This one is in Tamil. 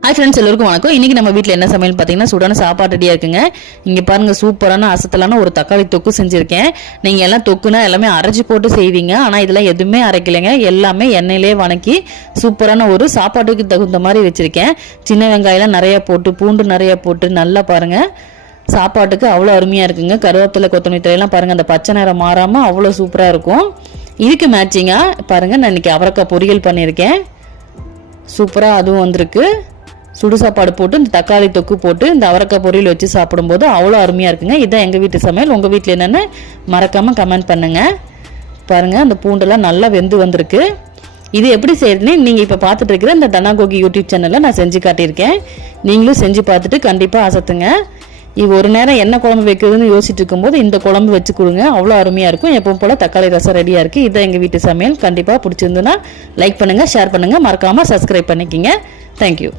ஹாய் ஃப்ரெண்ட்ஸ், எல்லாருக்கும் வணக்கம். இன்றைக்கி நம்ம வீட்டில் என்ன சமையல் பார்த்தீங்கன்னா சூடான சாப்பாடு ரெடியாக இருக்குங்க. இங்கே பாருங்கள், சூப்பரான அசத்தலான ஒரு தக்காளி தொக்கு செஞ்சுருக்கேன். நீங்கள் எல்லாம் தொக்குனா எல்லாமே அரைச்சி போட்டு செய்வீங்க, ஆனால் இதெல்லாம் எதுவுமே அரைக்கலைங்க. எல்லாமே எண்ணெயிலே வணக்கி சூப்பரான ஒரு சாப்பாட்டுக்கு தகுந்த மாதிரி வச்சுருக்கேன். சின்ன வெங்காயம்லாம் நிறையா போட்டு, பூண்டு நிறையா போட்டு, நல்லா பாருங்கள், சாப்பாட்டுக்கு அவ்வளோ அருமையாக இருக்குங்க. கருவேப்பிலை, கொத்தமல்லி தழையெல்லாம் பாருங்கள், அந்த பச்சை நிறம் மாறாமல் அவ்வளோ சூப்பராக இருக்கும். இதுக்கு மேட்சிங்காக பாருங்கள், நான் இன்றைக்கி அவரைக்காய் பொரியல் பண்ணியிருக்கேன். சூப்பராக அதுவும் வந்திருக்கு. சுடு சாப்பாடு போட்டு இந்த தக்காளி தொக்கு போட்டு இந்த அவரைக்காய் பொரியல் வச்சு சாப்பிடும்போது அவ்வளோ அருமையாக இருக்குங்க. இதுதான் எங்கள் வீட்டு சமையல். உங்கள் வீட்டில் என்னென்னு மறக்காமல் கமெண்ட் பண்ணுங்கள். பாருங்கள், அந்த பூண்டெல்லாம் நல்லா வெந்து வந்திருக்கு. இது எப்படி செய்யறதுன்னு நீங்கள் இப்போ பார்த்துட்டு இருக்கிற இந்த தனாகோகி யூடியூப் சேனலில் நான் செஞ்சு காட்டியிருக்கேன். நீங்களும் செஞ்சு பார்த்துட்டு கண்டிப்பாக அசத்துங்க. இது ஒரு நேரம் என்ன குழம்பு வைக்கிறதுன்னு யோசிச்சுட்டு இருக்கும்போது இந்த குழம்பு வச்சு கொடுங்க, அவ்வளோ அருமையாக இருக்கும். எப்பவும் போல் தக்காளி ரசம் ரெடியாக இருக்குது. இதுதான் எங்கள் வீட்டு சமையல். கண்டிப்பாக பிடிச்சிருந்துன்னா லைக் பண்ணுங்கள், ஷேர் பண்ணுங்கள், மறக்காமல் சப்ஸ்கிரைப் பண்ணிக்கிங்க. தேங்க்யூ.